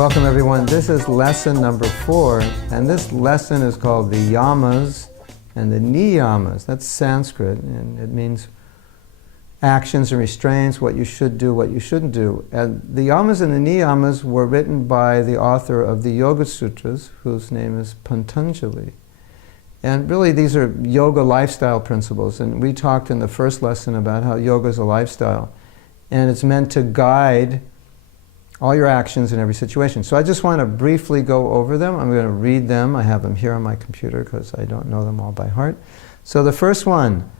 Welcome everyone. This is lesson number 4, and this lesson is called the yamas and the niyamas. That's Sanskrit, and it means actions and restraints, what you should do, what you shouldn't do. And the yamas and the niyamas were written by the author of the Yoga Sutras, whose name is Patanjali. And really these are yoga lifestyle principles, and we talked in the first lesson about how yoga is a lifestyle, and it's meant to guide all your actions in every situation. So I just want to briefly go over them. I'm going to read them. I have them here on my computer because I don't know them all by heart. So the first one,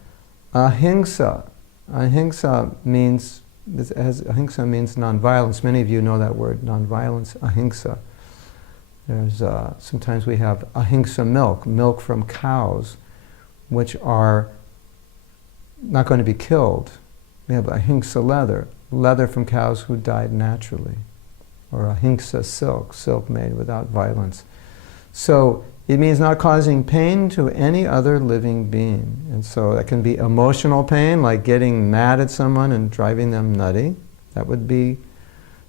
ahimsa. Ahimsa means nonviolence. Many of you know that word, nonviolence, ahimsa. There's, sometimes we have ahimsa milk from cows, which are not going to be killed. We have ahimsa leather from cows who died naturally. Or ahimsa silk made without violence. So it means not causing pain to any other living being. And so that can be emotional pain, like getting mad at someone and driving them nutty. That would be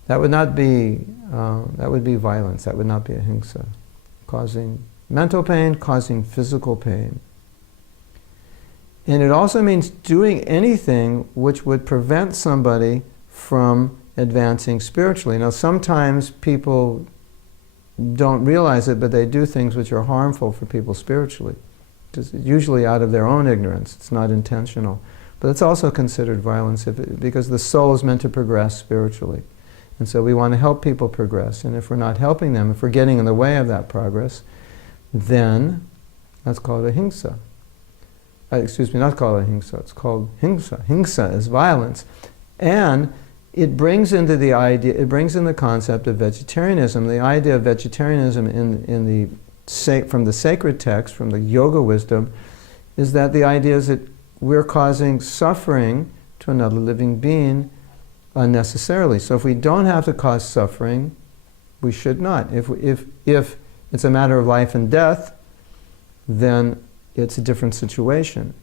violence. That would not be ahimsa. Causing mental pain, causing physical pain. And it also means doing anything which would prevent somebody from advancing spiritually. Now sometimes people don't realize it, but they do things which are harmful for people spiritually. Just usually out of their own ignorance. It's not intentional. But it's also considered violence because the soul is meant to progress spiritually. And so we want to help people progress. And if we're not helping them, if we're getting in the way of that progress, then that's called ahimsa. Excuse me, not called ahimsa, it's called himsa. Himsa is violence. And it brings into the idea, it brings in the concept of vegetarianism. The idea of vegetarianism from the sacred text, from the yoga wisdom, is that the idea is that we're causing suffering to another living being unnecessarily. So if we don't have to cause suffering, we should not. If it's a matter of life and death, then it's a different situation.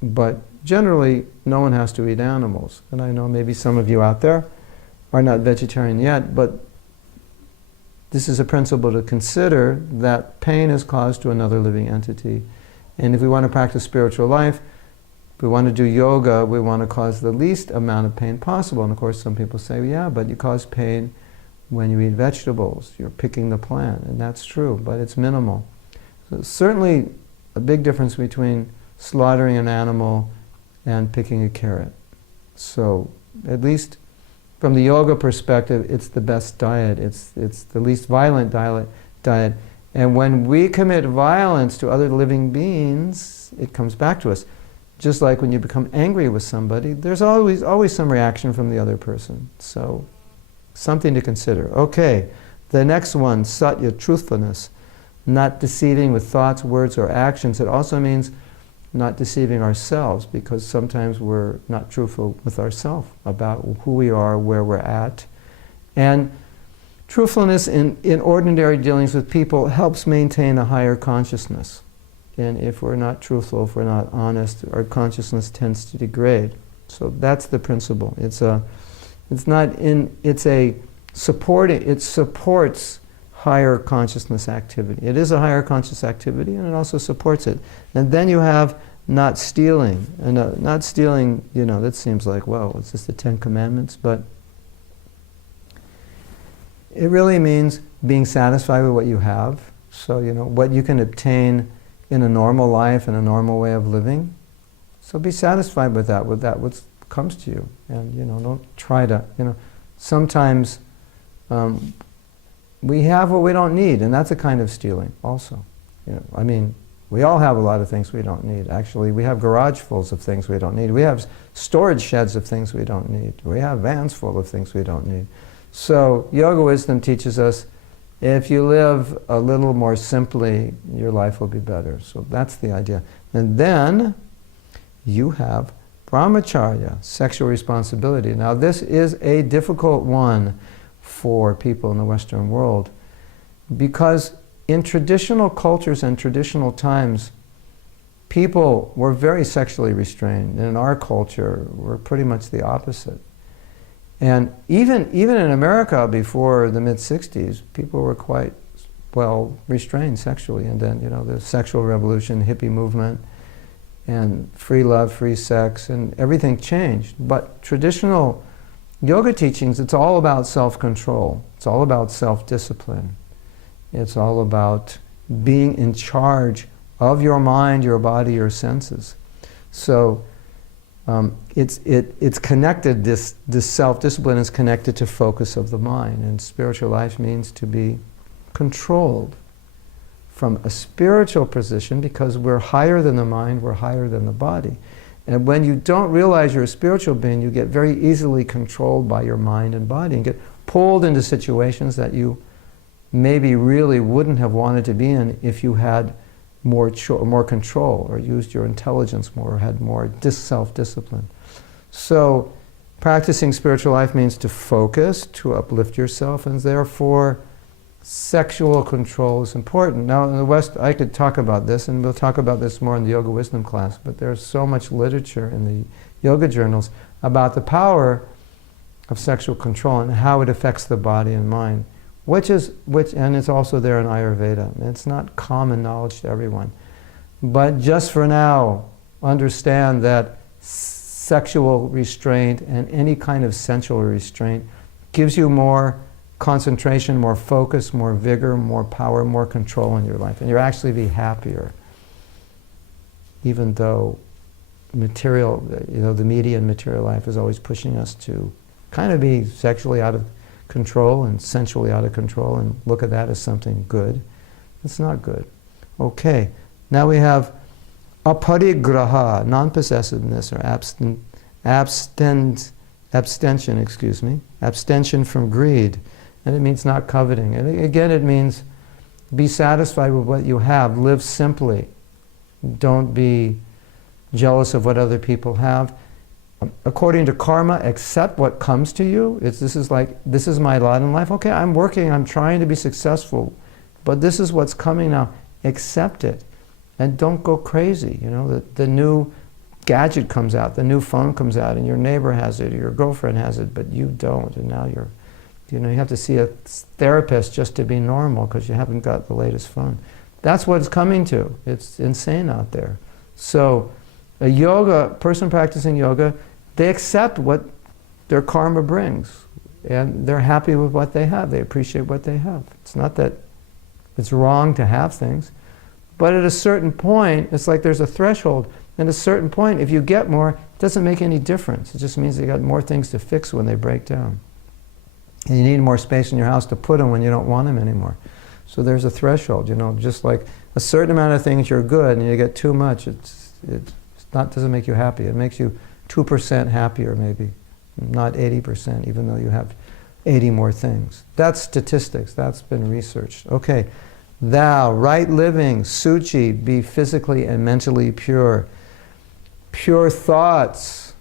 But generally, no one has to eat animals. And I know maybe some of you out there are not vegetarian yet, but this is a principle to consider, that pain is caused to another living entity. And if we want to practice spiritual life, if we want to do yoga, we want to cause the least amount of pain possible. And of course some people say, yeah, but you cause pain when you eat vegetables. You're picking the plant, and that's true, but it's minimal. So certainly a big difference between slaughtering an animal and picking a carrot. So at least from the yoga perspective, it's the best diet. It's the least violent diet. And when we commit violence to other living beings, it comes back to us. Just like when you become angry with somebody, there's always some reaction from the other person. So something to consider. Okay, the next one, satya, truthfulness. Not deceiving with thoughts, words, or actions. It also means not deceiving ourselves, because sometimes we're not truthful with ourselves about who we are, where we're at. And truthfulness in ordinary dealings with people helps maintain a higher consciousness. And if we're not truthful, if we're not honest, our consciousness tends to degrade. So that's the principle. It supports higher consciousness activity. It is a higher conscious activity, and it also supports it. And then you have not stealing. And not stealing, that seems like, well, it's just the 10 Commandments, but it really means being satisfied with what you have. So, what you can obtain in a normal life and a normal way of living. So be satisfied with that what comes to you. And, don't try to, sometimes we have what we don't need, and that's a kind of stealing also. We all have a lot of things we don't need. Actually, we have garage fulls of things we don't need. We have storage sheds of things we don't need. We have vans full of things we don't need. So yoga wisdom teaches us, if you live a little more simply, your life will be better. So that's the idea. And then you have brahmacharya, sexual responsibility. Now this is a difficult one for people in the Western world, because in traditional cultures and traditional times, people were very sexually restrained. And in our culture, we're pretty much the opposite. And even in America before the mid-60s, people were quite well restrained sexually. And then, the sexual revolution, hippie movement, and free love, free sex, and everything changed. But traditional yoga teachings, it's all about self-control. It's all about self-discipline. It's all about being in charge of your mind, your body, your senses. So it's connected, this self-discipline is connected to focus of the mind. And spiritual life means to be controlled from a spiritual position, because we're higher than the mind, we're higher than the body. And when you don't realize you're a spiritual being, you get very easily controlled by your mind and body and get pulled into situations that you maybe really wouldn't have wanted to be in if you had more control, or used your intelligence more, or had more self-discipline. So practicing spiritual life means to focus, to uplift yourself, and therefore sexual control is important. Now in the West, I could talk about this, and we'll talk about this more in the Yoga Wisdom class, but there's so much literature in the yoga journals about the power of sexual control and how it affects the body and mind, and it's also there in Ayurveda. It's not common knowledge to everyone. But just for now, understand that sexual restraint and any kind of sensual restraint gives you more concentration, more focus, more vigor, more power, more control in your life. And you'll actually be happier. Even though material, the media and material life is always pushing us to kind of be sexually out of control and sensually out of control and look at that as something good. It's not good. Okay, now we have aparigraha, non-possessiveness, or abstention from greed. And it means not coveting. And again, it means be satisfied with what you have. Live simply. Don't be jealous of what other people have. According to karma, accept what comes to you. This is my lot in life. Okay, I'm working, I'm trying to be successful, but this is what's coming now. Accept it. And don't go crazy. The new gadget comes out, the new phone comes out, and your neighbor has it, or your girlfriend has it, but you don't, and now you have to see a therapist just to be normal because you haven't got the latest phone. That's what it's coming to. It's insane out there. So a person practicing yoga, they accept what their karma brings, and they're happy with what they have. They appreciate what they have. It's not that it's wrong to have things, but at a certain point, it's like there's a threshold. At a certain point, if you get more, it doesn't make any difference. It just means you got more things to fix when they break down. And you need more space in your house to put them when you don't want them anymore. So there's a threshold, just like a certain amount of things you're good, and you get too much, doesn't make you happy. It makes you 2% happier maybe, not 80%, even though you have 80 more things. That's statistics, that's been researched. Okay, thou, right living, suchi, be physically and mentally pure. Pure thoughts.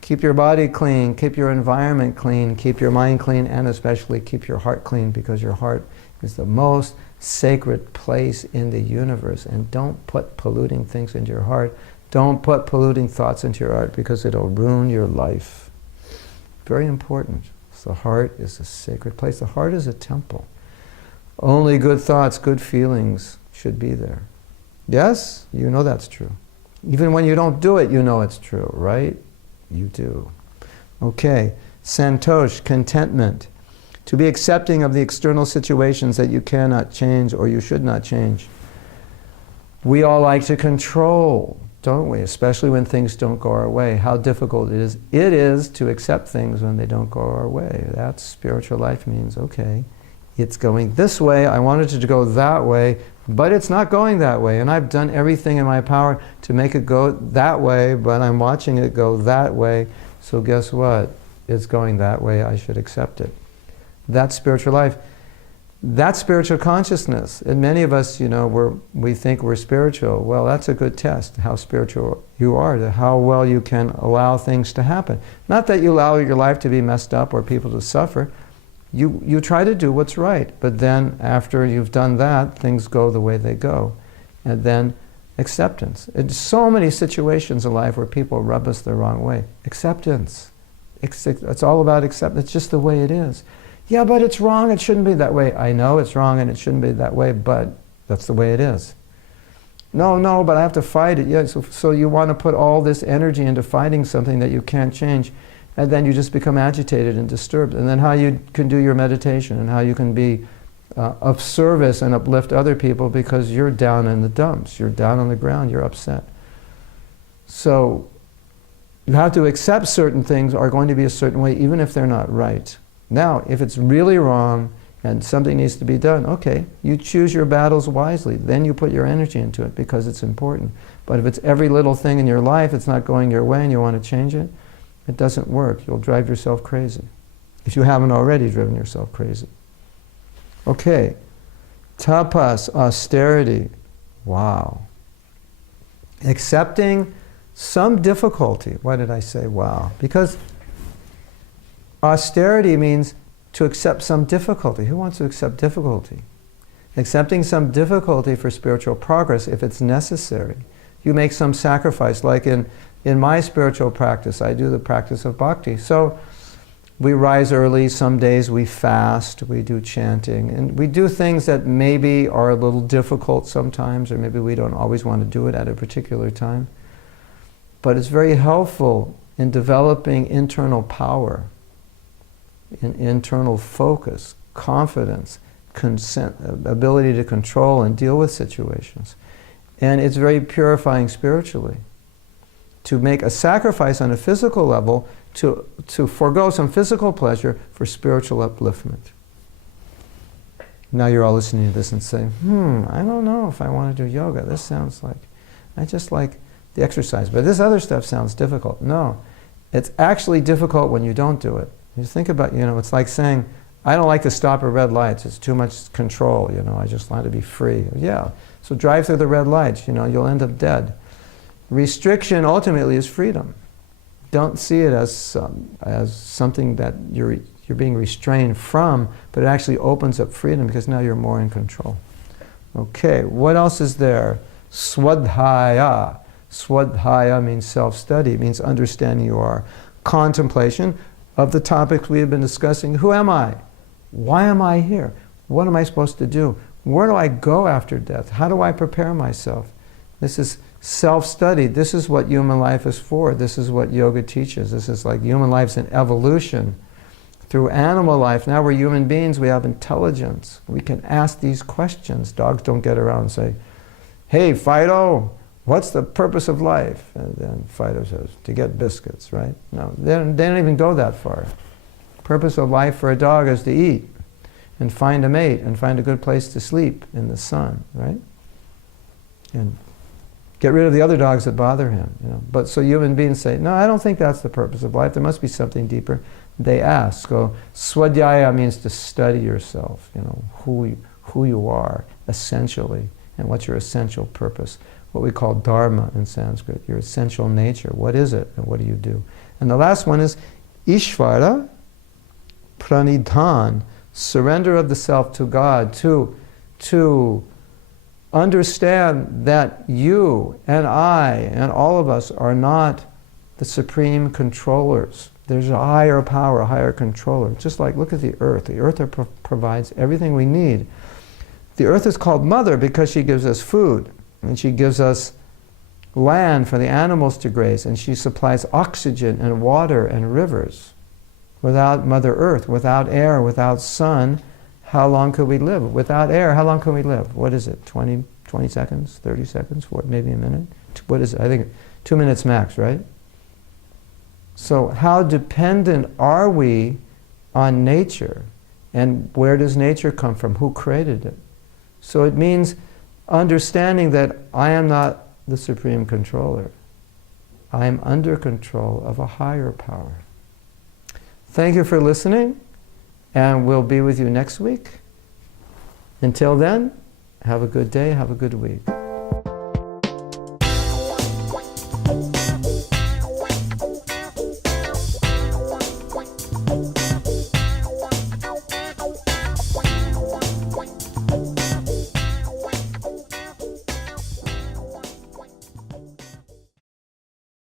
Keep your body clean, keep your environment clean, keep your mind clean, and especially keep your heart clean, because your heart is the most sacred place in the universe. And don't put polluting things into your heart. Don't put polluting thoughts into your heart, because it'll ruin your life. Very important. So the heart is a sacred place. The heart is a temple. Only good thoughts, good feelings should be there. Yes? You know that's true. Even when you don't do it, you know it's true, right? You do. Okay. Santosh, contentment. To be accepting of the external situations that you cannot change or you should not change. We all like to control, don't we? Especially when things don't go our way. How difficult it is to accept things when they don't go our way. That's spiritual life means, okay, it's going this way, I wanted it to go that way, but it's not going that way. And I've done everything in my power to make it go that way, but I'm watching it go that way. So guess what? It's going that way, I should accept it. That's spiritual life. That's spiritual consciousness. And many of us, we think we're spiritual. Well, that's a good test, how spiritual you are, how well you can allow things to happen. Not that you allow your life to be messed up or people to suffer. You try to do what's right, but then after you've done that, things go the way they go. And then acceptance. In so many situations in life where people rub us the wrong way. Acceptance. It's all about acceptance. It's just the way it is. Yeah, but it's wrong. It shouldn't be that way. I know it's wrong and it shouldn't be that way, but that's the way it is. No, but I have to fight it. Yeah, so you want to put all this energy into fighting something that you can't change, and then you just become agitated and disturbed. And then how you can do your meditation and how you can be of service and uplift other people because you're down in the dumps. You're down on the ground. You're upset. So you have to accept certain things are going to be a certain way, even if they're not right. Now, if it's really wrong and something needs to be done, okay, you choose your battles wisely. Then you put your energy into it because it's important. But if it's every little thing in your life, it's not going your way and you want to change it, it doesn't work. You'll drive yourself crazy, if you haven't already driven yourself crazy. Okay, tapas, austerity. Wow. Accepting some difficulty. Why did I say wow? Because austerity means to accept some difficulty. Who wants to accept difficulty? Accepting some difficulty for spiritual progress if it's necessary. You make some sacrifice, like in my spiritual practice, I do the practice of bhakti. So we rise early, some days we fast, we do chanting, and we do things that maybe are a little difficult sometimes, or maybe we don't always want to do it at a particular time. But it's very helpful in developing internal power, in internal focus, confidence, consent, ability to control and deal with situations. And it's very purifying spiritually. To make a sacrifice on a physical level, to forego some physical pleasure for spiritual upliftment. Now you're all listening to this and saying, I don't know if I want to do yoga. This sounds like, I just like the exercise, but this other stuff sounds difficult. No, it's actually difficult when you don't do it. You think about, it's like saying, I don't like to stop at red lights. It's too much control, I just want to be free. Yeah, so drive through the red lights, you'll end up dead. Restriction ultimately is freedom. Don't see it as something that you're being restrained from, but it actually opens up freedom because now you're more in control. Okay, what else is there? Swadhyaya. Swadhyaya means self-study, it means understanding you are. Contemplation of the topics we have been discussing. Who am I? Why am I here? What am I supposed to do? Where do I go after death? How do I prepare myself? This is self-study. This is what human life is for. This is what yoga teaches. This is like human life's an evolution. Through animal life, now we're human beings, we have intelligence. We can ask these questions. Dogs don't get around and say, hey, Fido, what's the purpose of life? And then Fido says, to get biscuits, right? No, they don't even go that far. Purpose of life for a dog is to eat and find a mate and find a good place to sleep in the sun, right? And get rid of the other dogs that bother him. But so human beings say, no, I don't think that's the purpose of life. There must be something deeper. They ask. So swadhyaya means to study yourself, who you are essentially and what's your essential purpose. What we call dharma in Sanskrit, your essential nature. What is it and what do you do? And the last one is Ishvara Pranidhan, surrender of the self to God, to understand that you and I and all of us are not the supreme controllers. There's a higher power, a higher controller. Just like, look at the earth. The earth provides everything we need. The earth is called mother because she gives us food, and she gives us land for the animals to graze, and she supplies oxygen and water and rivers. Without Mother Earth, without air, without sun, how long could we live? Without air, how long can we live? What is it, 20 seconds, 30 seconds, maybe a minute? What is it? I think 2 minutes max, right? So how dependent are we on nature? And where does nature come from? Who created it? So it means understanding that I am not the supreme controller. I am under control of a higher power. Thank you for listening, and we'll be with you next week. Until then, have a good day, have a good week.